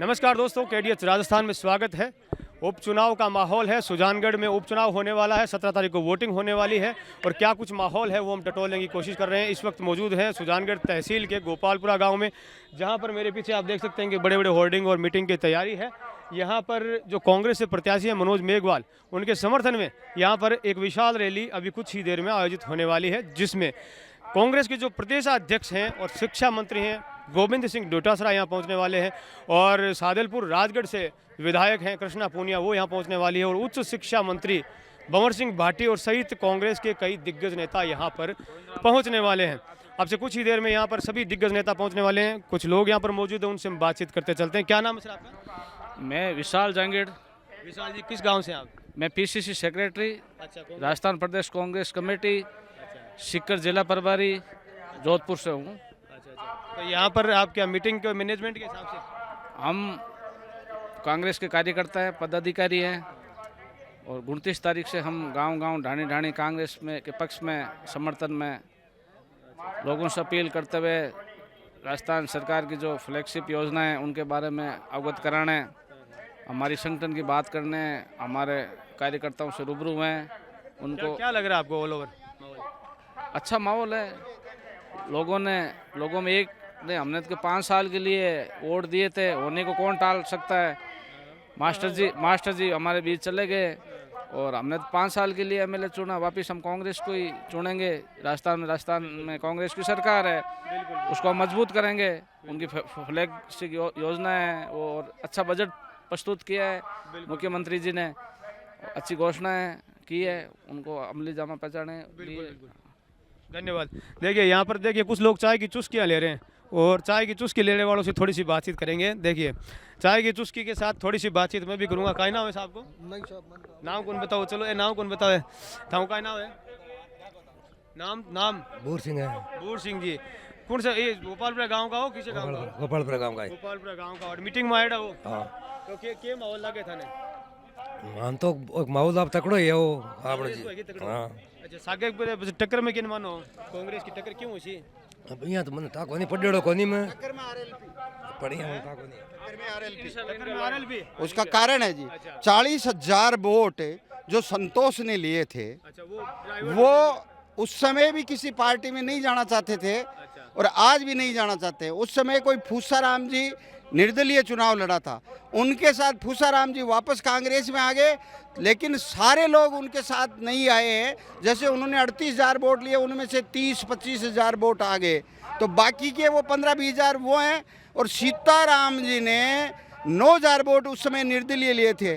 नमस्कार दोस्तों, केडीएच राजस्थान में स्वागत है। उपचुनाव का माहौल है। सुजानगढ़ में उपचुनाव होने वाला है। 17 तारीख को वोटिंग होने वाली है और क्या कुछ माहौल है वो हम टटोलने की कोशिश कर रहे हैं। इस वक्त मौजूद हैं सुजानगढ़ तहसील के गोपालपुरा गांव में, जहां पर मेरे पीछे आप देख सकते हैं कि बड़े बड़े होर्डिंग और मीटिंग की तैयारी है। यहाँ पर जो कांग्रेस से प्रत्याशी हैं मनोज मेघवाल, उनके समर्थन में यहाँ पर एक विशाल रैली अभी कुछ ही देर में आयोजित होने वाली है, जिसमें कांग्रेस के जो प्रदेशाध्यक्ष हैं और शिक्षा मंत्री हैं गोविंद सिंह डोटासरा यहाँ पहुँचने वाले हैं और सादलपुर राजगढ़ से विधायक हैं कृष्णा पूनिया, वो यहाँ पहुँचने वाली है और उच्च शिक्षा मंत्री भंवर सिंह भाटी और सहित कांग्रेस के कई दिग्गज नेता यहाँ पर पहुँचने वाले हैं। अब से कुछ ही देर में यहाँ पर सभी दिग्गज नेता पहुँचने वाले हैं। कुछ लोग यहाँ पर मौजूद हैं, उनसे हम बातचीत करते चलते हैं। क्या नाम है सर आपका? मैं विशाल जांगीड़। विशाल जी, किस गाँव से आप? मैं पीसीसी सेक्रेटरी, अच्छा, राजस्थान प्रदेश कांग्रेस कमेटी, सीकर जिला प्रभारी, जोधपुर से हूँ। तो यहाँ पर आप क्या मीटिंग के मैनेजमेंट के हिसाब से? हम कांग्रेस के कार्यकर्ता हैं, पदाधिकारी हैं और 29 तारीख से हम गांव-गांव, ढाणी-ढाणी कांग्रेस में के पक्ष में समर्थन में लोगों से अपील करते हुए राजस्थान सरकार की जो फ्लैगशिप योजना है उनके बारे में अवगत कराने, हमारी संगठन की बात करने, हमारे कार्यकर्ताओं से रूबरू हुए हैं। उनको क्या लग रहा है आपको? ऑल ओवर अच्छा माहौल है। लोगों में एक ने हमने तो 5 साल के लिए वोट दिए थे, होने को कौन टाल सकता है। मास्टर जी हमारे बीच चले गए और हमने तो 5 साल के लिए एमएलए चुना, वापस हम कांग्रेस को ही चुनेंगे। राजस्थान में कांग्रेस की सरकार है, उसको हम मजबूत करेंगे। उनकी फ्लैगशिप योजना है और अच्छा बजट प्रस्तुत किया है मुख्यमंत्री जी ने, अच्छी घोषणाएं की है, उनको अमली जामा पहचाने। धन्यवाद। देखिए यहाँ पर देखिए कुछ लोग चाय की चुस्कियाँ ले रहे हैं और चाय की चुस्की लेने वालों से थोड़ी सी बातचीत करेंगे। देखिए चाय की चुस्की के साथ थोड़ी सी बातचीत मैं भी करूँगा। का नाम है साहब को? नाम कौन बताओ? चलो ये नाम कौन बताओ? थाऊ का नाम है? नाम बूर सिंह है। बूर सिंह जी कौन सा? ये गोपालपुरा गांव का हो? किसे गांव का? गोपालपुरा गांव का है। गोपालपुरा गांव का। और मीटिंग में आया हो? हां। तो के माहौल लगे था ने? हम तो माहौल आप तकड़ो है वो आपने जी। हां। अच्छा, सागे पे टक्कर में किन मानो? कांग्रेस की टक्कर क्यों हुई? अब यहाँ तो मन ताको नहीं पड़ेड़ो कोनी में टक्कर में आरएलपी पड़ी है ताको नहीं टक्कर में आरएलपी। उसका कारण है जी 40,000 वोट जो संतोष ने लिए थे। अच्छा, वो उस समय भी किसी पार्टी में नहीं जाना चाहते थे और आज भी नहीं जाना चाहते। उस समय कोई फूसाराम जी निर्दलीय चुनाव लड़ा था, उनके साथ फूसाराम जी वापस कांग्रेस में आ गए, लेकिन सारे लोग उनके साथ नहीं आए हैं। जैसे उन्होंने 38,000 वोट लिए, उनमें से 30-25,000 वोट आ गए, तो बाकी के वो 15-20,000 वो हैं। और सीताराम जी ने 9,000 वोट उस समय निर्दलीय लिए थे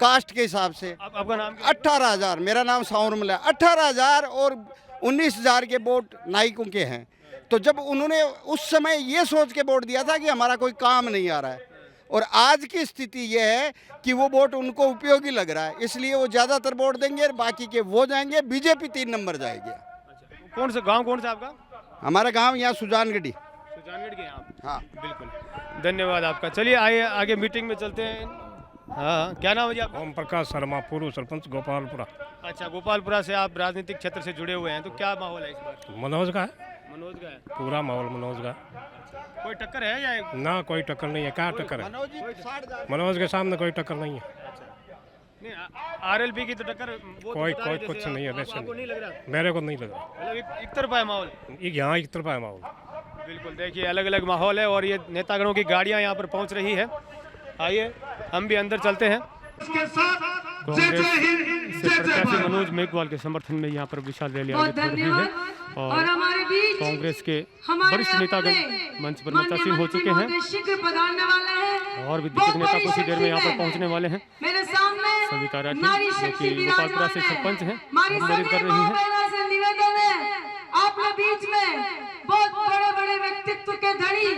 कास्ट के हिसाब से। आपका नाम? 18,000। मेरा नाम साउरमल है। 18,000 और 19,000 के वोट नाइकों के हैं। तो जब उन्होंने उस समय ये सोच के वोट दिया था कि हमारा कोई काम नहीं आ रहा है, और आज की स्थिति ये है कि वो वोट उनको उपयोगी लग रहा है, इसलिए वो ज़्यादातर वोट देंगे, बाकी के वो जाएंगे। बीजेपी 3 नंबर जाएगी। कौन सा गांव? कौन सा आपका? हमारा गांव यहाँ सुजानगढ़ी। सुजानगढ़ के यहाँ? हाँ बिल्कुल, धन्यवाद आपका। चलिए आइए आगे मीटिंग में चलते हैं। हाँ, क्या नाम है जी आपका? ओम प्रकाश शर्मा, पूर्व सरपंच गोपालपुरा। अच्छा, गोपालपुरा से आप राजनीतिक क्षेत्र से जुड़े हुए हैं, तो क्या माहौल है इस बार? मनोज का है, मनोज का है? पूरा माहौल मनोज का। कोई टक्कर है या? ना कोई टक्कर नहीं है। क्या टक्कर है? मनोज के सामने कोई टक्कर नहीं है। नहीं, आरएलपी की तो टक्कर वो कोई तो बता रहे कुछ जैसे नहीं है। आपको वैसे नहीं लग रहा? मेरे को नहीं लगा। मतलब एक तरफा है माहौल? यहाँ एक तरफा है माहौल। बिल्कुल, देखिए अलग अलग माहौल है और ये नेतागणों की गाड़ियाँ यहाँ पर पहुँच रही है। आइए हम भी अंदर चलते हैं। कांग्रेस से प्रत्याशी मनोज मेघवाल के समर्थन में यहाँ पर विशाल रैली आयोजित हो रही है और कांग्रेस के वरिष्ठ नेतागण मंच पर मंचासीन हो चुके हैं और भी दिग्गज नेता कुछ ही देर में यहाँ पर पहुँचने वाले हैं। सविता राठी जो कि गोपालपुरा से सरपंच हैं, संबोधित कर रही हैं। आपके बीच में बहुत बड़े बड़े व्यक्तित्व के धनी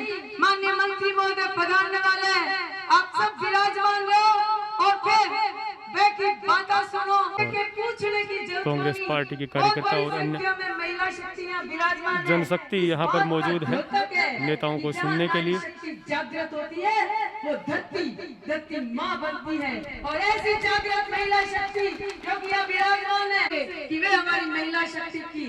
माननीय मंत्री महोदय पधारने वाले हैं। आप सब विराजमान रहो और फिर बातें सुनो। पूछने की जरूरत कांग्रेस पार्टी के कार्यकर्ता और अन्य जनशक्ति यहाँ पर मौजूद है नेताओं को सुनने के लिए। जागृत होती है वो धरती माँ बनती है, और ऐसी जागृत महिला शक्ति जो कि यहाँ विराजमान है कि वे हमारी महिला शक्ति की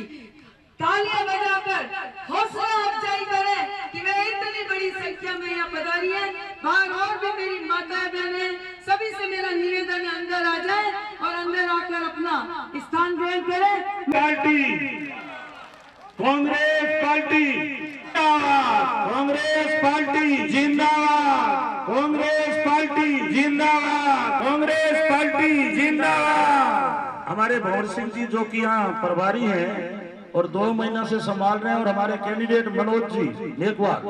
तालियां बजाकर हौसला अफजाई करें कि वे इतनी बड़ी संख्या में यहाँ पधारी है। बाहर और भी मेरी माता बहनें, सभी से मेरा निवेदन है, अंदर आ जाए और अंदर आकर अपना स्थान ग्रहण करें। Party Congress party Congress party जिंदाबाद, कांग्रेस पार्टी जिंदाबाद, कांग्रेस पार्टी जिंदाबाद। हमारे भंवर सिंह जी जो कि यहाँ प्रभारी हैं और 2 महीना से संभाल रहे हैं, और हमारे कैंडिडेट मनोज जी मेघवाल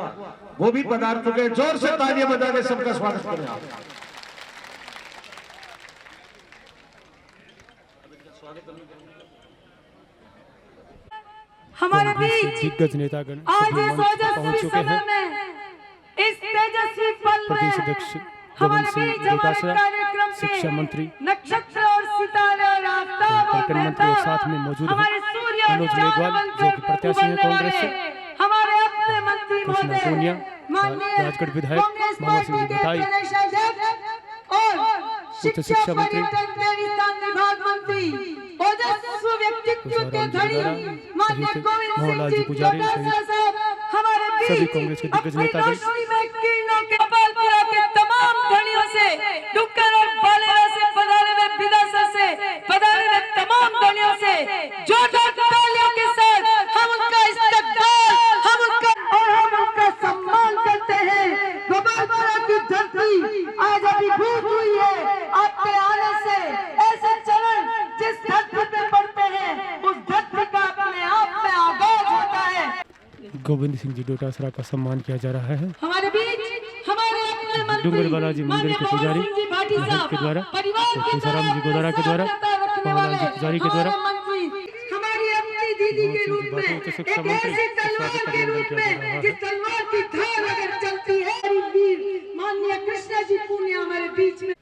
वो भी पधार चुके हैं। जोर से तालियां बजा के सबका स्वागत करें आप। हमारे बीच दिग्गज नेतागण आज सभी इस मंच पर ओजस्वी पहुंच चुके समय हैं। में, इस तेजस्वी पल प्रदेश में अध्यक्ष गोविंद हमारे सिंह बीच हमारे डोटासरा, कार्यक्रम शिक्षा में मंत्री नक्षत्र और सितारे और आफ्ताब और पर्यटन मंत्री और मेहताब, साथ में मौजूद हैं हमारे सूर्य और मनोज चांद मेघवाल बनकर जो कि प्रत्याशी हैं उभरने कांग्रेस से, वाले हमारे अपने मंत्री कृष्णा महोदय, पूनिया, माननीय राजगढ़ विधायक कांग्रेस मामा सिंह पार्टी के भटाई, प्रदेशाध्यक्ष और शिक्षा मंत्री, पर्यटन देवस्थान विभाग मंत्री, ओजस्वी व्यक्तित्व के धनी माननीय गोविंद मोहनलाल जी सिंह जी पुजारी डोटासरा साहब हमारे सभी बीच कांग्रेस के दिग्गज अपनी नेतागण, रोशनी में किरणों के कपालपुरा के तमाम धनियों से, डुक्कर और बालेरा से पधारे हुए विदासा से पधारे हुए तमाम धनियों से जोरदार तालियों के साथ हम उनका इस्तकबाल, हम उनका सम्मान करते हैं। कपालपुरा की धरती आज अभिभूत हुई है आपके आने से। ऐसे चरण जिस धरती पे पड़ते हैं उस धरती का अपने आप में आगाज होता है। गोविंद सिंह जी डोटासरा का सम्मान किया जा रहा है। हमारे बीच हमारे अपने मंत्री डूंगर बालाजी मंदिर के पुजारी महंत के द्वारा और तुलसाराम जी गोदारा के द्वारा, मोहनलाल जी पुजारी के द्वारा, हमारी अपनी दीदी के रूप में एक ऐसी तलवार के रूप में जिस तलवार की धार अगर चलती है, वीर माननीय कृष्णा जी पूनिया हमारे बीच में।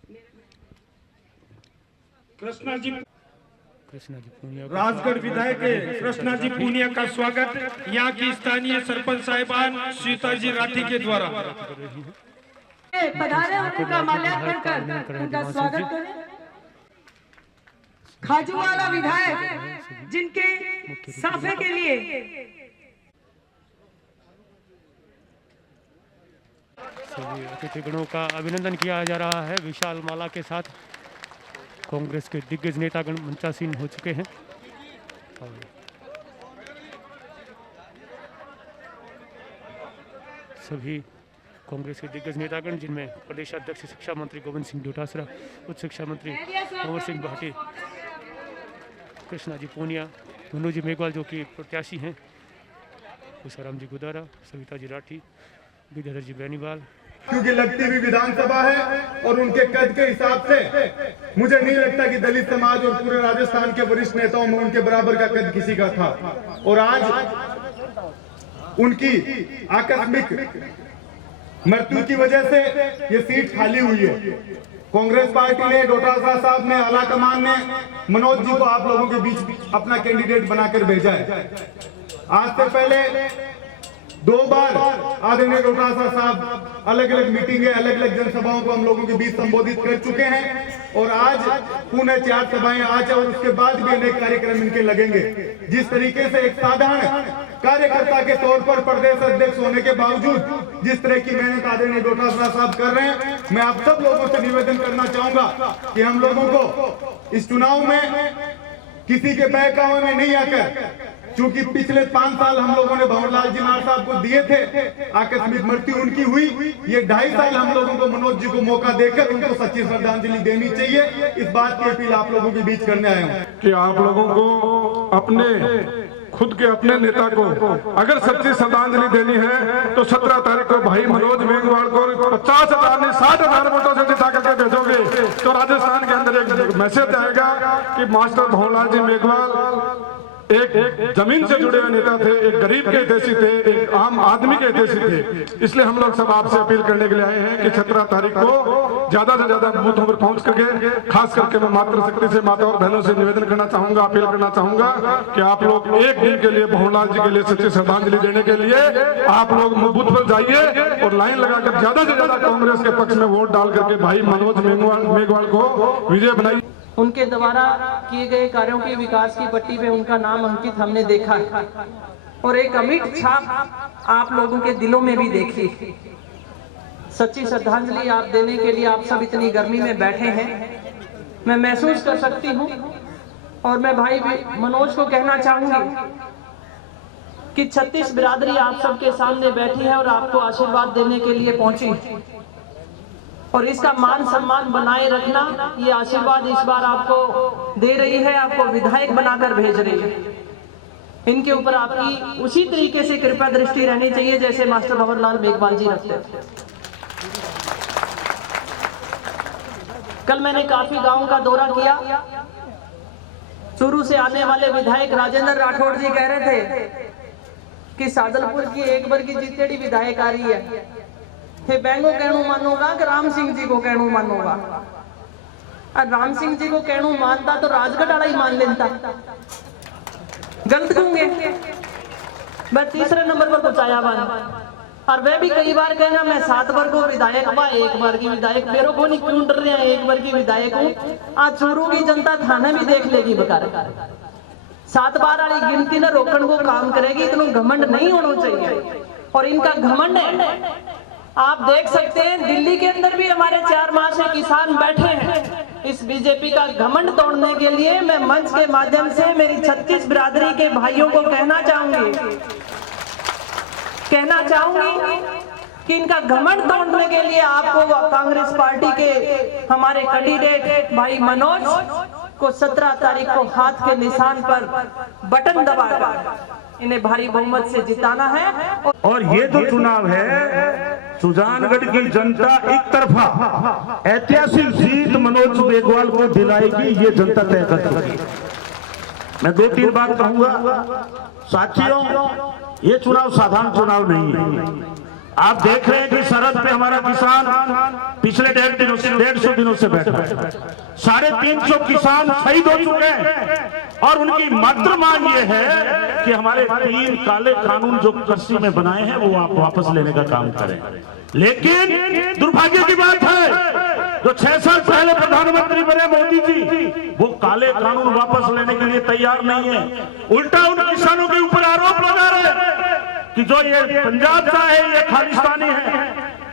कृष्णा जी पूनिया राजगढ़ विधायक कृष्णा जी पूनिया का स्वागत यहाँ की स्थानीय सरपंच साहिबान सीता जी राठी के द्वारा। पधारे उनका माल्यार्पण कर उनका स्वागत करें। खाजूवाला विधायक जिनके साफे के लिए सभी अतिथिगणों का अभिनंदन किया जा रहा है। विशाल माला के साथ कांग्रेस के दिग्गज नेतागण मंचासीन हो चुके हैं और सभी कांग्रेस के दिग्गज नेतागण जिनमें प्रदेश अध्यक्ष शिक्षा मंत्री गोविंद सिंह डोटासरा, उच्च शिक्षा मंत्री कंवर सिंह भाटी, कृष्णा जी पूनिया, मनोज जी मेघवाल जो कि प्रत्याशी हैं, तुलसाराम जी गोदारा, सविता जी राठी, विद्याधर जी बेनीवाल, क्योंकि लगती हुई विधानसभा है और उनके कद के हिसाब से मुझे नहीं लगता कि दलित समाज और पूरे राजस्थान के वरिष्ठ नेताओं में उनके बराबर का कद किसी का था। और आज उनकी आकस्मिक मृत्यु की वजह से ये सीट खाली हुई है। कांग्रेस पार्टी ने, डोटासरा साहब ने, आला कमान ने मनोज जी को आप लोगों के बीच अपना कैंडिडेट बनाकर भेजा है। आज से पहले 2 बार आदरणीय डोटासरा साहब अलग अलग मीटिंगें, अलग अलग जनसभाओं को हम लोगों के बीच संबोधित कर चुके हैं और आज पुणे 4 सभाएं आज और उसके बाद भी अनेक कार्यक्रम इनके लगेंगे। जिस तरीके से एक साधारण कार्यकर्ता के तौर पर प्रदेश अध्यक्ष होने के बावजूद जिस तरह की मेहनत आदरणीय डोटासरा साहब कर रहे हैं, मैं आप सब लोगों से निवेदन करना चाहूंगा कि हम लोगों को इस चुनाव में किसी के बहकावे में नहीं आकर, चूंकि पिछले 5 साल हम लोगों ने भंवरलाल जी नार साहब को दिए थे, आकस्मिक मृत्यु उनकी हुई, ये 2.5 साल हम लोगों को मनोज जी को मौका देकर उनको सच्ची श्रद्धांजलि देनी चाहिए। इस बात की अपील आप लोगों के बीच करने आया हूँ कि आप लोगों को अपने खुद के अपने नेता को अगर सच्ची श्रद्धांजलि देनी है तो 17 तारीख को भाई मनोज मेघवाल को 50,000 नहीं 60,000 वोटों से जिता करके भेजोगे तो राजस्थान के अंदर एक मैसेज आएगा कि मास्टर भंवरलाल जी मेघवाल एक जमीन से जुड़े हुए नेता थे, एक गरीब के हितैषी थे, एक आम आदमी के हितैषी थे। इसलिए हम लोग सब आपसे अपील करने के लिए आए हैं कि 17 तारीख को ज्यादा से ज्यादा बूथों पर पहुंच करके, खास करके मैं मातृशक्ति से माता और बहनों से निवेदन करना चाहूंगा, अपील करना चाहूंगा कि आप लोग एक दिन के लिए भंवरलाल जी के लिए सच्ची श्रद्धांजलि देने के लिए आप लोग बूथ पर जाइए और लाइन लगाकर ज्यादा से ज्यादा कांग्रेस के पक्ष में वोट डाल करके भाई मनोज मेघवाल को विजय बनाइए। उनके द्वारा किए गए कार्यों के विकास की पट्टी पे उनका नाम अंकित हमने देखा है और एक अमिट छाप आप लोगों के दिलों में भी देखी। सच्ची श्रद्धांजलि आप देने के लिए आप सब इतनी गर्मी में बैठे हैं, मैं महसूस कर सकती हूँ। और मैं भाई मनोज को कहना चाहूंगी कि 36 बिरादरी आप सबके सामने बैठी है और आपको आशीर्वाद देने के लिए पहुंची, और इसका मान सम्मान बनाए रखना, ये आशीर्वाद इस बार आपको दे रही है, आपको विधायक बनाकर भेज रही है। इनके ऊपर आपकी उसी तरीके से कृपा दृष्टि रहनी चाहिए जैसे मास्टर भंवरलाल मेघवाल जी रखते थे। कल मैंने काफी गांवों का दौरा किया। चूरू से आने वाले विधायक राजेंद्र राठौड़ जी कह रहे थे कि सादलपुर की एक बार की जीतेड़ी विधायक आ रही है, थे बैंगो कहणु मानोगा कि राम सिंह जी को कहणु मानोगा। और राम सिंह जी को कहणु मानता तो राजगढ़ वाला ही मान लेता, गलत कहूंगे। मैं तीसरे नंबर पर कुछ आया बन, और वह भी कई बार कहेगा मैं 7 बार को विधायक बा, 1 बार की विधायक मेरे को नहीं क्यों डर रहे हैं, 1 बार की विधायक हूँ। आज चूरू की जनता थाने भी देख लेगी बकार 7 बार वाली गिनती न रोकने को काम करेगी। इतना घमंड नहीं होना चाहिए, और इनका घमंड है। आप देख सकते हैं दिल्ली के अंदर भी हमारे 4 माह से किसान बैठे हैं। इस बीजेपी का घमंड तोड़ने के लिए मैं मंच के माध्यम से मेरी 36 बिरादरी के भाइयों को कहना चाहूंगी कि इनका घमंड तोड़ने के लिए आपको कांग्रेस पार्टी के हमारे कैंडिडेट भाई मनोज को 17 तारीख को हाथ के निशान पर बटन दबाकर इन्हें भारी बहुमत से जिताना है। और ये जो चुनाव है, सुजानगढ़ की जनता एक तरफा ऐतिहासिक जीत मनोज मेघवाल को दिलाएगी, ये जनता तय कर चुकी है। मैं 2-3 बात कहूंगा। साथियों, ये चुनाव साधारण चुनाव नहीं है। आप देख रहे हैं कि सरहद पे हमारा किसान पिछले 150 दिनों से बैठा है। 350 किसान शहीद हो चुके हैं, और उनकी मात्र मांग ये है कि हमारे 3 काले कानून जो कृषि में बनाए हैं वो आप वापस लेने का काम करें। लेकिन दुर्भाग्य की बात है, जो 6 साल पहले प्रधानमंत्री बने मोदी जी, वो काले कानून वापस लेने के लिए तैयार नहीं है। उल्टा उन किसानों के ऊपर आरोप लगा रहे हैं कि जो ये पंजाब से है ये खालिस्तानी है,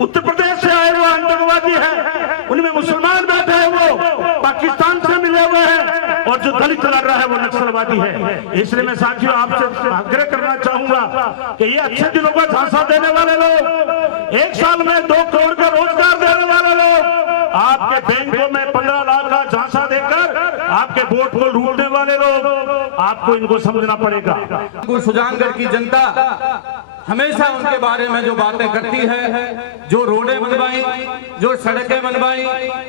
उत्तर प्रदेश से आए वो आतंकवादी है, उनमें मुसलमान बैठे हैं वो पाकिस्तान से मिले हुए हैं, और जो दलित लड़ रहा है वो नक्सलवादी है। इसलिए मैं साथियों आपसे आग्रह करना चाहूंगा कि ये अच्छे दिनों का झांसा देने वाले लोग, 1 साल में 2 करोड़ का रोजगार देने वाले लोग, आपके बैंकों में 15 लाख का झांसा देकर आपके वोट को लूटने वाले लोग, आपको इनको समझना पड़ेगा। सुजानगढ़ की जनता हमेशा उनके बारे में जो बातें करती है, जो रोडें बनवाई, जो सड़कें बनवाई,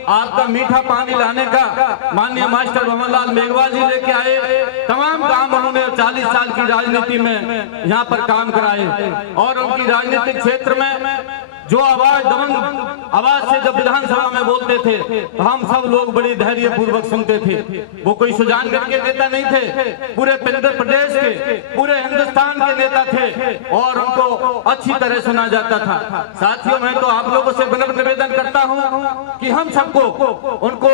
आपका मीठा पानी लाने का माननीय मास्टर भंवरलाल मेघवाल जी लेके आए, तमाम काम उन्होंने 40 साल की राजनीति में यहाँ पर काम कराए। और उनकी राजनीतिक क्षेत्र में जो आवाज दबंग आवाज से जब विधानसभा में बोलते थे तो हम सब लोग बड़ी धैर्य पूर्वक सुनते थे। वो कोई सुजानगढ़ के नेता नहीं थे, पूरे प्रदेश के, पूरे हिंदुस्तान के नेता थे, और उनको अच्छी तरह सुना जाता था। साथियों, मैं तो आप लोगों से विनम्र निवेदन करता हूं कि हम सबको उनको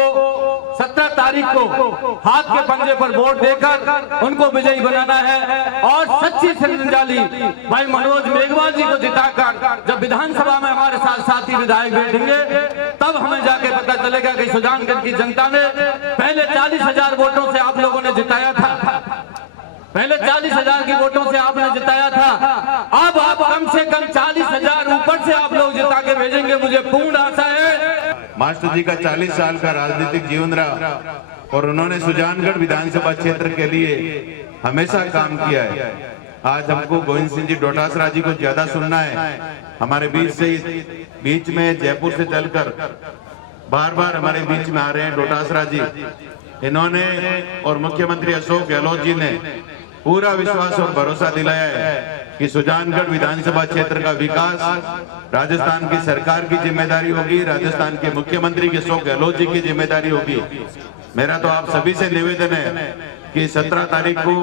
17 तारीख को हाथ के पंजे पर वोट देकर उनको विजयी बनाना है, और सच्ची श्रद्धांजलि भाई मनोज मेघवाल जी को जिताकर जब विधानसभा में हमारे साथ साथी विधायक बैठेंगे, तब हमें जाके पता चलेगा कि सुजानगढ़ की जनता ने पहले 40,000 वोटों से आप लोगों ने जिताया था, पहले 40,000 की वोटों से आपने जिताया था। अब आप कम से कम 40,000 ऊपर से आप लोग जिता के भेजेंगे, मुझे पूर्ण आशा है। मास्टर जी का 40 साल का राजनीतिक जीवन रहा, और उन्होंने सुजानगढ़ विधानसभा क्षेत्र के लिए हमेशा काम किया है। आज हमको गोविंद सिंह जी डोटासरा जी को ज्यादा सुनना है। हमारे बीच में जयपुर से चलकर बार हमारे बीच में आ रहे हैं डोटासरा जी। इन्होंने और मुख्यमंत्री अशोक गहलोत जी ने पूरा विश्वास और भरोसा दिलाया है कि सुजानगढ़ विधानसभा क्षेत्र का विकास राजस्थान की सरकार की जिम्मेदारी होगी, राजस्थान के मुख्यमंत्री अशोक गहलोत जी की जिम्मेदारी होगी। मेरा तो आप सभी से निवेदन है कि 17 तारीख को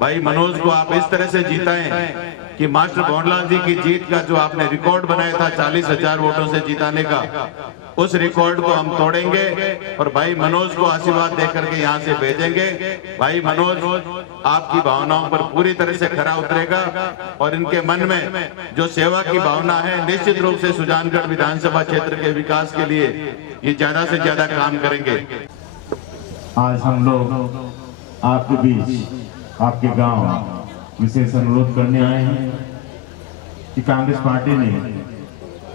भाई मनोज को आप इस तरह से जिताएं कि मास्टर भंवरलाल जी की जीत का जो आपने रिकॉर्ड बनाया था 40,000 वोटों से जिताने का, उस रिकॉर्ड को हम तोड़ेंगे और भाई मनोज को आशीर्वाद देकर के यहाँ से भेजेंगे। भाई मनोज आपकी भावनाओं पर पूरी तरह से खरा उतरेगा और इनके मन में जो सेवा की भावना है, निश्चित रूप से सुजानगढ़ विधानसभा क्षेत्र के विकास के लिए ये ज्यादा से ज्यादा काम करेंगे। आज हम लोग आपके बीच, आपके गांव विशेष अनुरोध करने आए हैं कि कांग्रेस पार्टी ने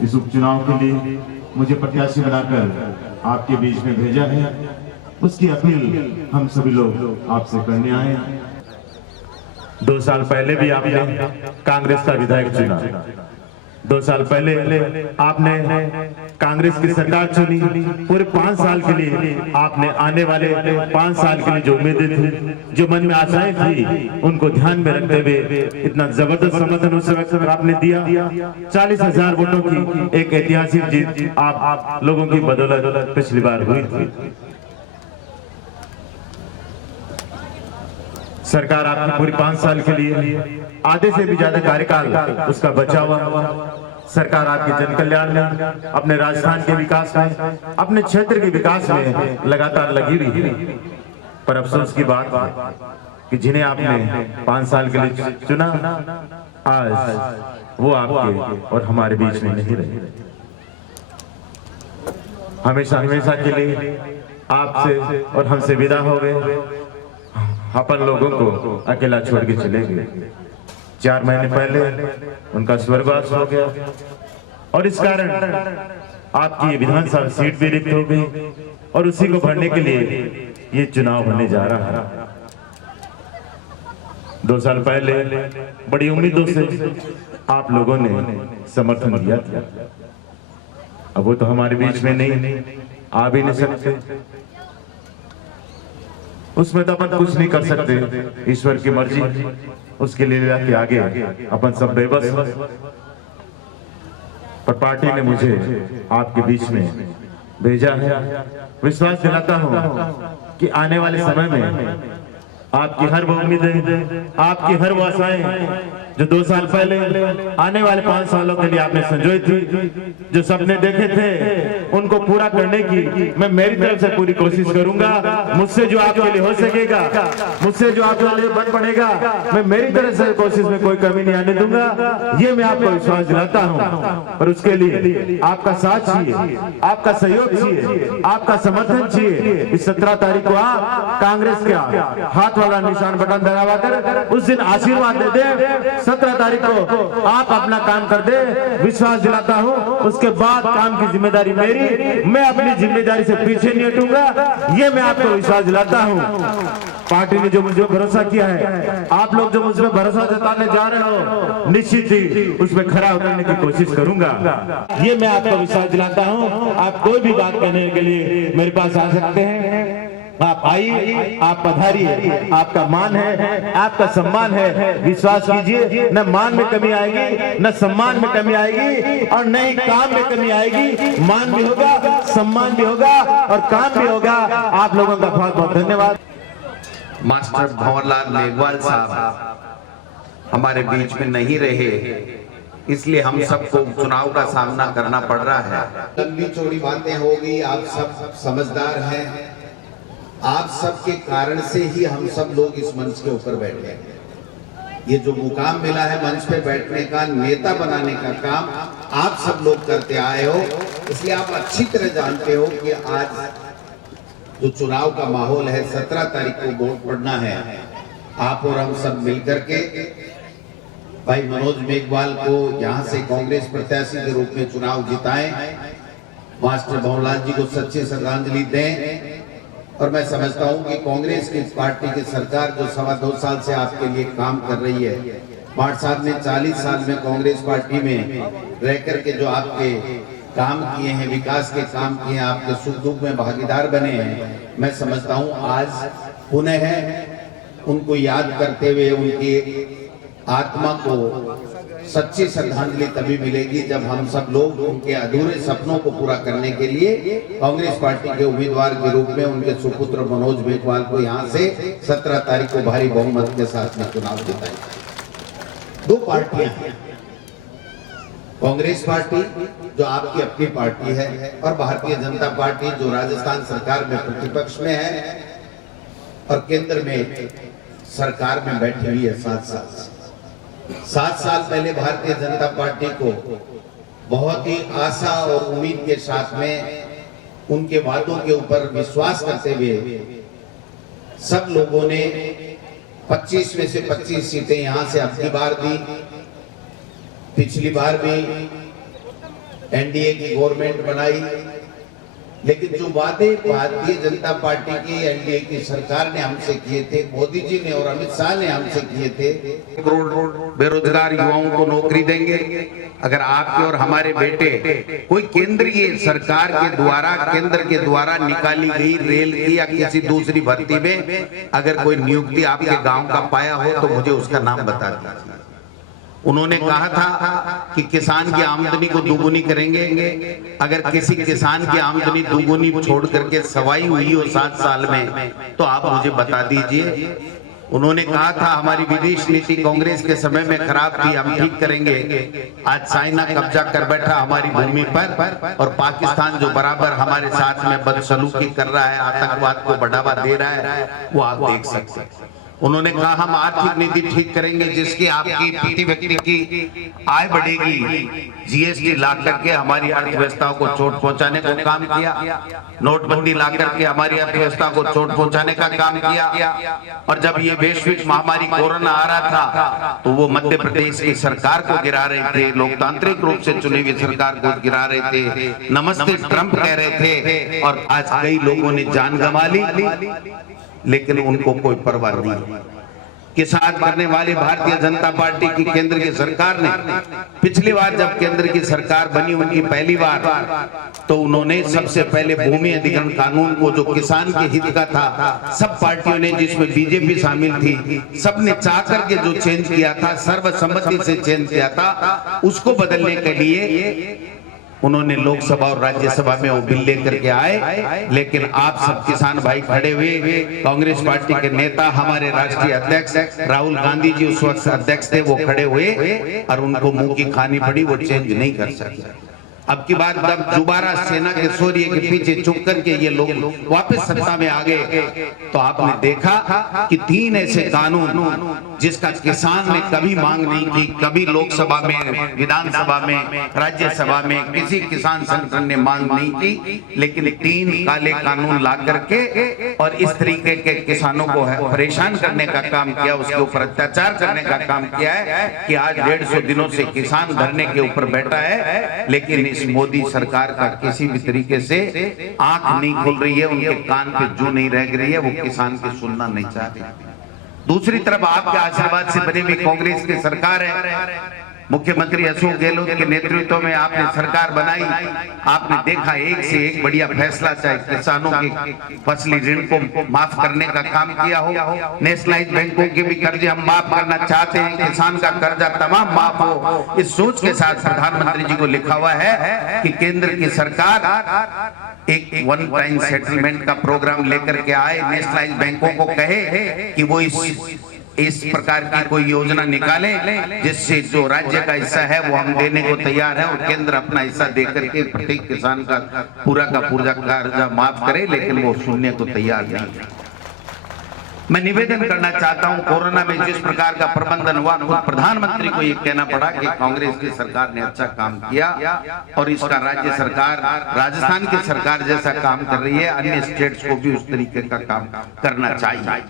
इस उपचुनाव के लिए मुझे प्रत्याशी बनाकर आपके बीच में भेजा है। उसकी अपील हम सभी लोग आपसे करने आए हैं। 2 साल पहले भी आपने कांग्रेस का विधायक चुना, 2 साल पहले आपने कांग्रेस की सरकार चुनी। पूरे 5 साल के लिए आपने आने वाले 5 साल के लिए जो उम्मीदें थी, जो मन में आशाएं थी, उनको ध्यान में रखते हुए इतना जबरदस्त समर्थन उस वक्त आपने दिया। 40,000 वोटों की एक ऐतिहासिक जीत आप लोगों की बदौलत पिछली बार हुई थी। सरकार आपकी पूरी 5 साल के लिए आधे से भी ज्यादा कार्यकाल उसका बचा हुआ। सरकार आपके जन कल्याण में, अपने राजस्थान के विकास में, अपने क्षेत्र के विकास में लगातार लगी हुई है। पर अफसोस की बात है कि जिन्हें आपने 5 साल के लिए चुना, आज वो आपके और हमारे बीच में नहीं रहे। हमेशा हमेशा के लिए आपसे और हमसे विदा हो गए, अपन लोगों को अकेला छोड़ के चले गए। 4 महीने पहले उनका स्वर्गवास हो गया और इस कारण आपकी ये विधानसभा सीट भी रिक्त हो गई और उसी को भरने के लिए ये चुनाव होने जा रहा है। 2 साल पहले बड़ी उम्मीदों से आप लोगों ने समर्थन दिया था। अब वो तो हमारे बीच में नहीं, आ भी नहीं सकते, उसमें तो अपन कुछ नहीं कर सकते। ईश्वर की मर्जी, उसके लीला के आगे अपन सब बेबस। पर पार्टी ने मुझे आपके बीच में भेजा है। विश्वास दिलाता हूं कि आने वाले समय में आपकी हर वो उम्मीदें, आपकी हर वो आशाएं जो 2 साल पहले आने वाले 5 सालों के लिए आपने संजोई थी, जो सपने देखे थे, उनको पूरा करने की मैं मेरी तरफ से पूरी कोशिश करूंगा। मुझसे जो आपके लिए हो सकेगा, मुझसे जो आपके लिए बन पड़ेगा, मैं मेरी तरफ से कोशिश में कोई कमी नहीं आने दूंगा। ये मैं आपको विश्वास दिलाता हूं। और उसके लिए आपका साथ चाहिए, आपका सहयोग चाहिए, आपका समर्थन चाहिए। इस 17 तारीख को आप कांग्रेस का हाथ वाला निशान बटन दबाकर उस दिन आशीर्वाद दे दे। 17 तारीख को आप अपना काम कर दे, विश्वास दिलाता हूं। उसके बाद काम की जिम्मेदारी मेरी, मैं अपनी जिम्मेदारी से पीछे नहीं हटूंगा। ये मैं आपको विश्वास दिलाता हूं। पार्टी ने जो मुझे भरोसा किया है, आप लोग जो मुझ पर भरोसा जताने जा रहे हो, निश्चित ही उसमें खरा उतरने की कोशिश करूंगा। ये मैं आपको विश्वास दिलाता हूं। आप कोई भी बात करने के लिए मेरे पास आ सकते हैं। आप आइए, आप पधारिए, आपका मान है, आपका सम्मान है। विश्वास कीजिए, न मान में कमी आएगी, न सम्मान में कमी आएगी और न ही काम में कमी आएगी। मान भी होगा, सम्मान भी होगा और काम भी होगा। आप लोगों का बहुत बहुत धन्यवाद। मास्टर भंवरलाल मेघवाल साहब हमारे बीच में नहीं रहे, इसलिए हम सबको चुनाव का सामना करना पड़ रहा है। लंबी चौड़ी बातें होगी, आप सब समझदार हैं। आप सबके कारण से ही हम सब लोग इस मंच के ऊपर बैठे हैं। ये जो मुकाम मिला है मंच पे बैठने का, नेता बनाने का काम आप सब लोग करते आए हो, इसलिए आप अच्छी तरह जानते हो कि आज जो चुनाव का माहौल है, 17 तारीख को वोट पड़ना है। आप और हम सब मिलकर के भाई मनोज मेघवाल को यहाँ से कांग्रेस प्रत्याशी के रूप में चुनाव जिताएं, मास्टर भंवरलाल जी को सच्ची श्रद्धांजलि दें। और मैं समझता हूं कि कांग्रेस की पार्टी की सरकार जो 2.25 साल से आपके लिए काम कर रही है, भाट साहब ने 40 साल में कांग्रेस पार्टी में रह करके जो आपके काम किए हैं, विकास के काम किए हैं, आपके सुख दुख में भागीदार बने हैं। मैं समझता हूं आज पुनः उनको याद करते हुए उनकी आत्मा को सच्ची श्रद्धांजलि तभी मिलेगी जब हम सब लोग उनके अधूरे सपनों को पूरा करने के लिए कांग्रेस पार्टी के उम्मीदवार के रूप में उनके सुपुत्र मनोज मेघवाल को यहां से 17 तारीख को भारी बहुमत के साथ में चुनाव जिताएंगे। 2 पार्टियां हैं, कांग्रेस पार्टी जो आपकी अपनी पार्टी है और भारतीय जनता पार्टी जो राजस्थान सरकार में प्रतिपक्ष में है और केंद्र में सरकार में बैठी हुई है 7 साल। 7 साल पहले भारतीय जनता पार्टी को बहुत ही आशा और उम्मीद के साथ में उनके वादों के ऊपर विश्वास करते हुए सब लोगों ने 25 में से 25 सीटें यहां से अबकी बार दी। पिछली बार भी एनडीए की गवर्नमेंट बनाई, लेकिन जो वादे भारतीय जनता पार्टी की एनडीए की सरकार ने हमसे किए थे, मोदी जी ने और अमित शाह ने हमसे किए थे, करोड़ बेरोजगार युवाओं को नौकरी देंगे। अगर आपके और हमारे बेटे कोई केंद्रीय सरकार के द्वारा केंद्र के द्वारा निकाली गई रेल की या किसी दूसरी भर्ती में अगर कोई नियुक्ति आपके गांव का पाया हो तो मुझे उसका नाम बता दीजिए। उन्होंने कहा था कि किसान की आमदनी को दुगुनी करेंगे। अगर किसी किसान की आमदनी दुगुनी छोड़ करके सवाई हुई हो 7 साल में तो आप मुझे बता दीजिए। उन्होंने कहा था हमारी विदेश नीति कांग्रेस के समय में खराब थी, हम ठीक करेंगे। आज चाइना कब्जा कर बैठा हमारी भूमि पर और पाकिस्तान जो बराबर हमारे साथ में बदसलूकी कर रहा है, आतंकवाद को बढ़ावा दे रहा है, वो आप देख सकते हैं। उन्होंने कहा हम आर्थिक नीति ठीक करेंगे जिसकी आपकी प्रति व्यक्ति की आय बढ़ेगी। जीएसटी ला करके हमारी अर्थव्यवस्था को चोट पहुंचाने का काम किया, नोटबंदी ला करके हमारी अर्थव्यवस्था को चोट पहुंचाने का काम किया। और जब ये वैश्विक महामारी कोरोना आ रहा था तो वो मध्य प्रदेश की सरकार को गिरा रहे थे, लोकतांत्रिक रूप से चुनी हुई सरकार को गिरा रहे थे, नमस्ते ट्रंप कह रहे थे। और आज कई लोगों ने जान गंवा ली, लेकिन उनको कोई परवाह नहीं। किसान करने वाली भारतीय जनता पार्टी की केंद्र की सरकार ने पिछली बार जब केंद्र की सरकार बनी उनकी पहली बार तो उन्होंने सबसे पहले भूमि अधिग्रहण कानून को जो किसान के हित का था, सब पार्टियों ने जिसमें बीजेपी शामिल थी, सबने चाह करके जो चेंज किया था, सर्वसम्मति से चेंज किया था, उसको बदलने के लिए उन्होंने लोकसभा और राज्यसभा में वो बिल लेकर के आए। लेकिन आप सब किसान भाई खड़े हुए, कांग्रेस पार्टी के नेता हमारे राष्ट्रीय अध्यक्ष राहुल गांधी जी उस वक्त अध्यक्ष थे, वो खड़े हुए और उनको मुंह की खानी पड़ी, वो चेंज नहीं कर सके। अब की बात जब दोबारा सेना के शौर्य के पीछे चुप करके ये लोग वापस सत्ता में आ गए तो आपने देखा कि 3 ऐसे कानून जिसका किसान ने कभी मांग नहीं की, कभी लोकसभा में, विधानसभा में, राज्यसभा में किसी किसान संगठन ने मांग नहीं की, लेकिन 3 काले कानून ला करके और इस तरीके के किसानों को परेशान करने का काम किया, उसके ऊपर अत्याचार करने का काम किया है कि आज 150 दिनों से किसान धरने के ऊपर बैठा है। लेकिन इस मोदी सरकार का किसी भी तरीके से आंख नहीं खुल रही है, उनके कान पे जू नहीं रह रही है, वो किसान की सुनना नहीं चाहते। दूसरी तरफ आपके आशीर्वाद से बनी हुई कांग्रेस की सरकार है, मुख्यमंत्री अशोक गहलोत के नेतृत्व में आपने सरकार बनाई। आपने देखा एक से एक बढ़िया फैसला, चाहे किसानों के फसली ऋण को माफ करने का काम किया हो, नेशनलाइज बैंकों के भी कर्जे हम माफ करना चाहते हैं, किसान का कर्जा तमाम माफ हो, इस सोच के साथ प्रधानमंत्री जी को लिखा हुआ है कि केंद्र की सरकार एक वन टाइम सेटलमेंट का प्रोग्राम लेकर के आए, नेशनलाइज बैंकों को कहे कि वो इस प्रकार की कोई योजना निकाले जिससे जो राज्य का हिस्सा है वो हम देने को तैयार है और केंद्र अपना हिस्सा देकर के प्रत्येक किसान का पूरा कर्जा माफ करे, लेकिन वो सुनने को तैयार नहीं। मैं निवेदन करना चाहता हूं, कोरोना में जिस प्रकार का प्रबंधन हुआ, खुद प्रधानमंत्री को ये कहना पड़ा कि कांग्रेस की सरकार ने अच्छा काम किया और इसका राज्य सरकार, राजस्थान की सरकार जैसा काम कर रही है, अन्य स्टेट्स को भी उस तरीके का काम करना चाहिए।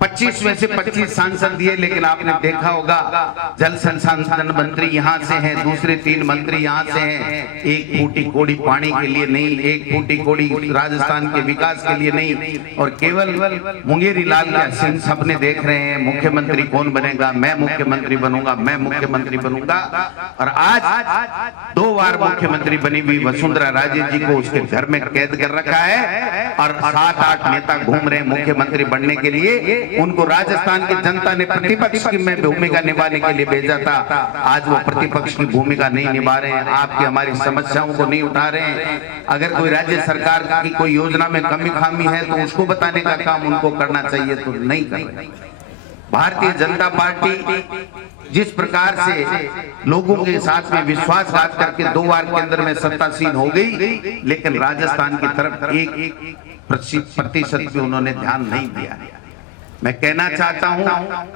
25 में से 25 सांसद दिए, लेकिन आपने देखा होगा जल संसाधन मंत्री यहाँ से हैं, दूसरे 3 मंत्री यहाँ से हैं, एक फूटी कोड़ी पानी के लिए नहीं, एक फूटी कोड़ी राजस्थान के विकास के लिए नहीं, और केवल मुंगेरी लाल सिंह सपने देख रहे हैं मुख्यमंत्री कौन बनेगा, मैं मुख्यमंत्री बनूंगा, मैं मुख्यमंत्री बनूंगा। और आज 2 बार मुख्यमंत्री बनी हुई वसुंधरा राजे जी को उसके घर में कैद कर रखा है और 7-8 नेता घूम रहे हैं मुख्यमंत्री बनने के लिए। उनको राजस्थान की जनता ने प्रतिपक्ष की में भूमिका निभाने के लिए भेजा था, आज वो प्रतिपक्ष की भूमिका नहीं निभा रहे हैं, आपकी हमारी समस्याओं को नहीं उठा रहे हैं। अगर कोई राज्य सरकार की कोई योजना में कमी खामी है तो उसको बताने का काम उनको करना चाहिए, तो नहीं कर रहे। भारतीय जनता पार्टी जिस प्रकार से लोगों के साथ में विश्वासघात करके 2 बार केंद्र में सत्तासीन हो गई, लेकिन राजस्थान की तरफ 1% भी उन्होंने ध्यान नहीं दिया। मैं कहना चाहता हूं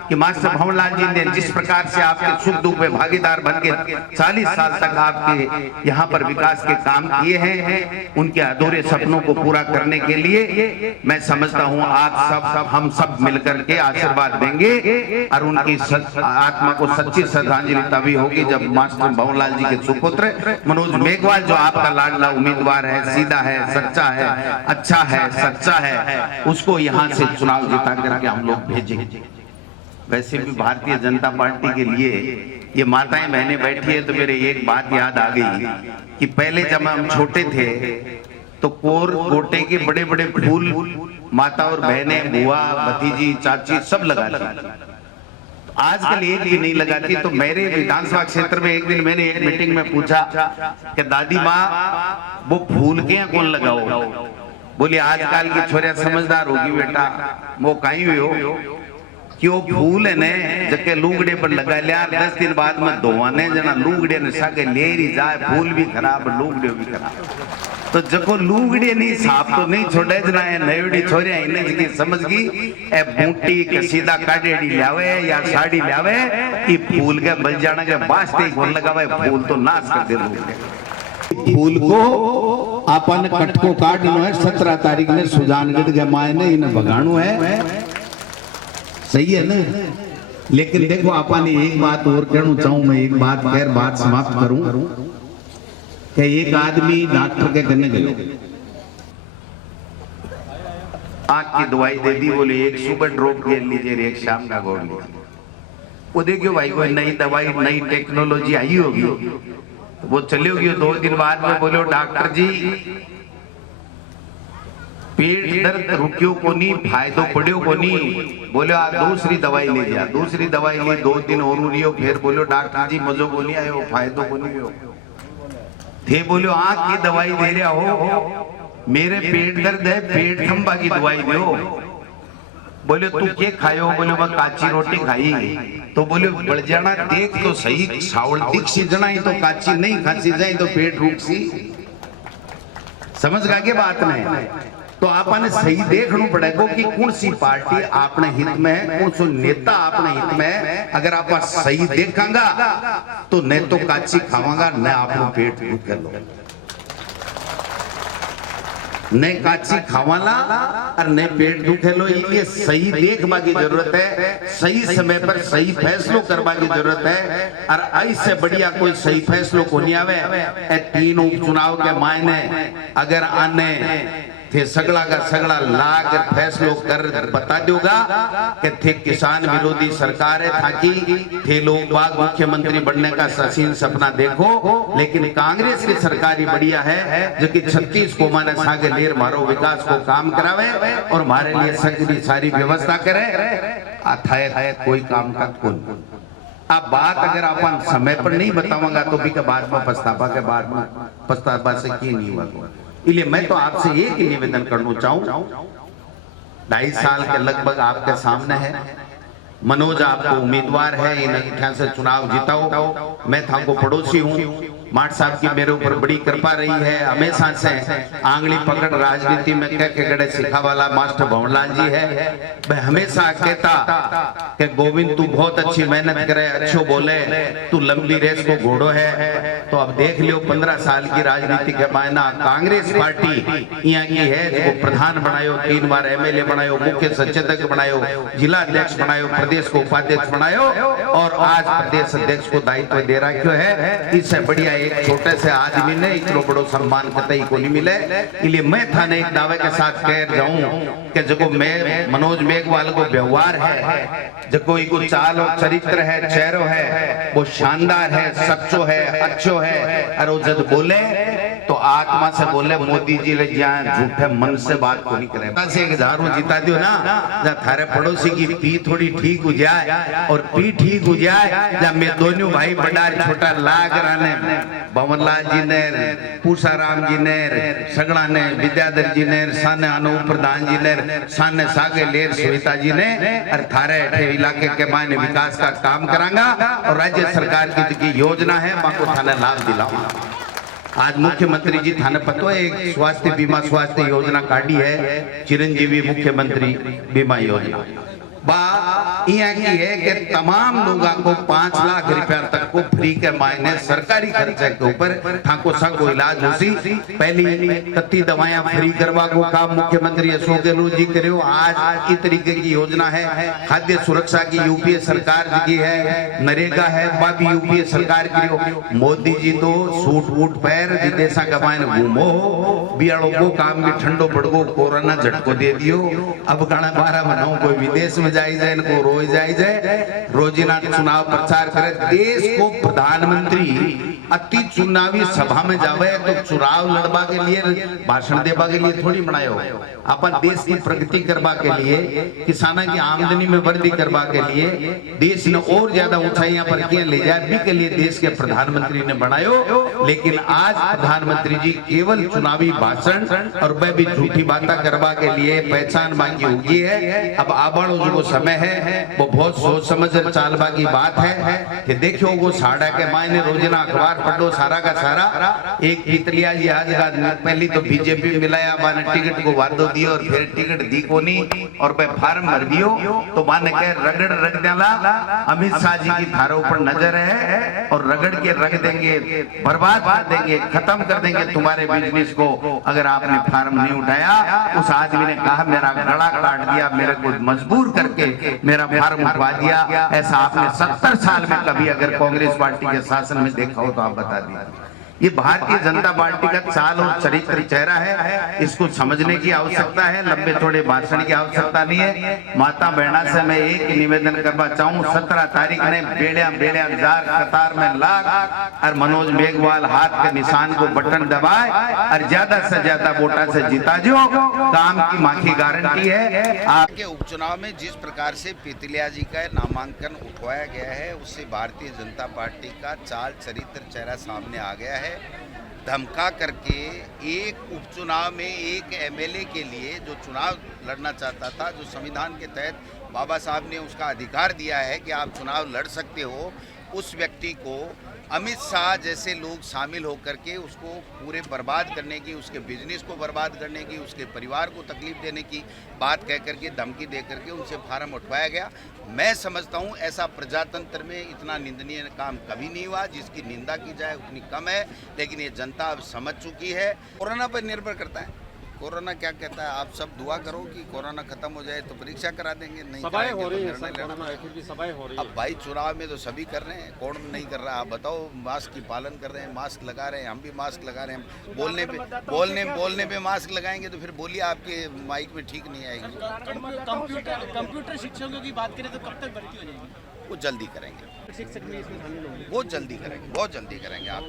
कि मास्टर भंवरलाल जी ने जिस प्रकार से आपके सुख दुख में भागीदार बन के 40 साल तक आपके यहाँ पर विकास के काम किए हैं, उनके अधूरे सपनों को पूरा करने के लिए मैं समझता हूं आप हम सब मिलकर के आशीर्वाद देंगे और उनकी आत्मा को सच्ची श्रद्धांजलि तभी होगी जब मास्टर भंवरलाल जी के सुपुत्र मनोज मेघवाल, जो आपका लाडला उम्मीदवार है, सीधा है, सच्चा है, अच्छा है, सच्चा है, उसको यहाँ से चुनाव जिता करके हम लोग भेजेंगे। वैसे भी भारतीय जनता पार्टी के लिए ये माताएं बहनें बैठी है तो मेरे एक बात याद आ गई कि पहले जब हम छोटे थे तो कोर गोटे के बड़े बड़े फूल माता और बहनें, बुआ, भतीजी, चाची सब लगाती, आजकल एक भी नहीं लगाती। तो मेरे विधानसभा क्षेत्र में एक दिन मैंने एक मीटिंग में पूछा कि दादी माँ वो फूल के कौन लगाओ? बोली आजकल की छोरिया समझदार होगी बेटा, वो कहीं भी हो क्यों फूल है ने जके लूगड़े पर लगा लिया 10 दिन बाद में धोवाने जना लूगड़े ने साके ले ही जाए, फूल भी खराब लूगड़े भी खराब। तो जको लूगड़े नहीं साफ तो नहीं छोड़े जना है नयोड़ी छोरिया इन्हें जकी समझ गई ए बूटी के सीधा काटेड़ी लावे या साड़ी लावे ई फूल के बल जाना के वास्ते कौन लगावे, फूल तो नाश कर दे लूगड़े। फूल को अपन कटको काटनो है 17 तारीख ने सुजानगढ़ के मायने इन्हें भगाणु है, सही है ना। लेकिन देखो अपन एक बात और कहना चाहूं, मैं एक बात खैर बात समाप्त करूं कि एक आदमी डॉक्टर के कहने गया, आंख की दवाई दे दी, बोले एक सुबह ड्रॉप ले लीजिए, एक शाम का घोल लीजिए। वो देखियो भाई कोई नई दवाई नई टेक्नोलॉजी आई होगी, वो चले होगी। 2 दिन बाद में बोलो डॉक्टर जी पेट दर्द रुकियो को नहीं, फायदो पड़ियो को नहीं, बोले आप दूसरी दवाई ले जा। दूसरी दवाई ली, 2 दिन और लियो, फिर बोलो डॉक्टर जी मजो को नहीं आयो, फायदो को नहीं हो थे। बोलो आंख की दवाई दे रहा हो, मेरे पेट दर्द है, पेट खंबा की दवाई दो। बोले तू क्या खायो? बोले मैं काची रोटी खाई। तो बोले बढ़ जाना देख तो सही, सावल दिख सी जनाई तो काची नहीं खासी जाए तो पेट रुक सी, समझ गए बात में। तो आपने सही देखना पड़ेगा कि कौन सी पार्टी आपने हित में है, कौन सा नेता आपने हित में है। अगर आप सही देखेंगा तो न तो काची खावांगा न आपको पेट दुख कर लो, न काची खावाला और न पेट दुखे लो। ये सही देखने की जरूरत है, सही समय पर सही फैसलो करने की जरूरत है। और ऐसे बढ़िया कोई सही फैसलो को नहीं आवे। 3 उपचुनाव के मायने अगर आने थे सगड़ा का सगड़ा लाग फैसलो कर बता दूंगा कि थे किसान विरोधी सरकार है, ताकि थे लोग बाग मुख्यमंत्री बनने का ससीन सपना देखो। लेकिन कांग्रेस की सरकार ही बढ़िया है जो कि 36 को माने सागे लेर मारो विकास को काम करावे और हमारे लिए सगड़ी सारी व्यवस्था करे। अथाय कोई काम का कौन अब बात अगर अपन समय पर नहीं बताऊंगा तो भी के बाद में पछतावा के बाद में पछतावा से की नहीं हुआ। इसलिए मैं तो आपसे एक ही निवेदन करना चाहूं, 2.5 साल के लगभग आपके सामने है, मनोज आपको उम्मीदवार है, इन अंगीठा से चुनाव जिताओ। मैं था को पड़ोसी हूं, माट साहब की मेरे ऊपर बड़ी कृपा रही है, हमेशा से आंगली पकड़ राजनीति में कह के गड़े सिखा वाला मास्टर भंवरलाल जी है। मैं हमेशा कहता कि गोविंद तू बहुत अच्छी मेहनत करे, अच्छो बोले, तू लंबी रेस को घोड़ो है। तो अब देख लियो 15 साल की राजनीति के मायना कांग्रेस पार्टी यहाँ की है, जो प्रधान बनायो, 3 बार MLA बनायो, मुख्य सचेतक बनायो, जिला अध्यक्ष बनायो, प्रदेश को उपाध्यक्ष बनायो और आज प्रदेश अध्यक्ष को दायित्व दे रखो है। इससे बढ़िया एक छोटे से आदमी ने इतना बड़ो सम्मान कतई को नहीं मिले। इसलिए मैं थाने एक दावे के साथ कह जाऊं कि जो मैं मनोज मेघवाल को व्यवहार है, जो कोई को चाल और चरित्र है, चेहरो है, वो शानदार है, सच्चो है, अच्छो है। और वो जब बोले तो आत्मा से बोले, मोदी जी ले जाए झूठे मन से बात को नहीं करे। से 1000 जिता दियो ना, जब थारे पड़ोसी की पी थोड़ी ठीक हो जाए और पी ठीक हो जाए, जब मैं दोनों भाई बड़ा छोटा लाग रहने भवनलाल जी ने, पूसाराम जी ने, सगड़ा ने, विद्याधर जी ने, साने अनूप प्रधान जी ने, साने सागे लेर सुनीता जी ने और थारे इलाके के मायने विकास का काम करांगा और राज्य सरकार की योजना है मां को थाने लाभ दिलाऊंगा। आज मुख्यमंत्री जी थाने पतो है एक स्वास्थ्य बीमा स्वास्थ्य योजना काटी है, चिरंजीवी मुख्यमंत्री बीमा योजना यहाँ की है कि तमाम लोगों को 5 लाख रुपया तक को फ्री के मायने सरकारी खर्चे के ऊपर थाको को इलाज होसी। पहली कत्ती दवाइयां फ्री करवा को काम मुख्यमंत्री अशोक गहलोत जी करो। आज की तरीके की योजना है, खाद्य सुरक्षा की यूपीए सरकार की है, नरेगा है बाबी यूपीए सरकार की। मोदी जी तो सूट वूट पैर विदेशा के मायने घूमो बियाड़ो को काम भी ठंडो पड़गो कोरोना झटको दे दियो। अब गाना 12 महीनों कोई विदेश में जाई जाए इनको रोज जाई जाए रोजीना चुनाव प्रचार करे। देश को प्रधानमंत्री अति चुनावी सभा में जावे तो चुनाव लड़वा के लिए भाषण देवा के लिए थोड़ी बनायो, अपन देश की प्रगति करवा के लिए, किसानों की आमदनी में वृद्धि करवा के लिए, देश ने और ज्यादा ऊंचाइयां पर किए ले जाए भी के लिए देश के प्रधानमंत्री ने बनायो। लेकिन आज प्रधानमंत्री जी केवल चुनावी भाषण और वह भी झूठी बातें करवा के लिए पहचान बाकी होगी है। अब आबाड़ो जो समय है वो बहुत सोच समझ चालबा की बात है कि देखियो वो साड़ा के मायने रोजाना अखबार पढ़ो सारा का सारा एक इतलिया जी आज पहली तो बीजेपी मिलाया माने टिकट को वादो दियो और फिर टिकट दी को नहीं और पे फार्म भर दियो तो माने कह रगड़ रख देला। अमित शाह जी की थारों पर नजर है और रगड़ के रख देंगे, बर्बाद कर देंगे, खत्म कर देंगे तुम्हारे बिजनेस को अगर आपने फार्म नहीं उठाया। उस आदमी ने कहा मेरा गला काट दिया, मेरे को मजबूर करके मेरा फार्म उठवा दिया। ऐसा आपने 70 साल में कभी अगर कांग्रेस पार्टी के शासन में देखा हो तो आप बता दीजिए। ये भारतीय जनता पार्टी का चाल और चरित्र चेहरा है, इसको समझने की आवश्यकता है, लंबे थोड़े भाषण की आवश्यकता नहीं है। माता बहना से मैं एक निवेदन करना चाहूँ, 17 तारीख ने बेड़िया जार कतार में लाग और मनोज मेघवाल हाथ के निशान को बटन दबाए और ज्यादा से ज्यादा वोटा से जीता जो काम की मां की गारंटी है। आपके उपचुनाव में जिस प्रकार से पीतलिया जी का नामांकन उठवाया गया है उससे भारतीय जनता पार्टी का चाल चरित्र चेहरा सामने आ गया है। धमका करके एक उपचुनाव में एक एमएलए के लिए जो चुनाव लड़ना चाहता था, जो संविधान के तहत बाबा साहब ने उसका अधिकार दिया है कि आप चुनाव लड़ सकते हो, उस व्यक्ति को अमित शाह जैसे लोग शामिल होकर के उसको पूरे बर्बाद करने की, उसके बिजनेस को बर्बाद करने की, उसके परिवार को तकलीफ देने की बात कह करके धमकी दे करके उनसे फार्म उठवाया गया। मैं समझता हूं ऐसा प्रजातंत्र में इतना निंदनीय काम कभी नहीं हुआ, जिसकी निंदा की जाए उतनी कम है। लेकिन ये जनता अब समझ चुकी है। कोरोना पर निर्भर करता है, कोरोना क्या कहता है। आप सब दुआ करो कि कोरोना खत्म हो जाए तो परीक्षा करा देंगे, नहीं सभाएं हो रही है, सभाएं हो रही है। अब भाई चुनाव में तो सभी कर रहे हैं, कौन नहीं कर रहा है? आप बताओ। मास्क की पालन कर रहे हैं, मास्क लगा रहे हैं, हम भी मास्क लगा रहे हैं। बोलने पे मास्क लगाएंगे तो फिर बोलिए आपके माइक में ठीक नहीं आएगी। कंप्यूटर शिक्षकों की बात करें तो कब तक भर्ती हो जाएगी? वो जल्दी करेंगे, वो जल्दी करेंगे, बहुत जल्दी करेंगे। आप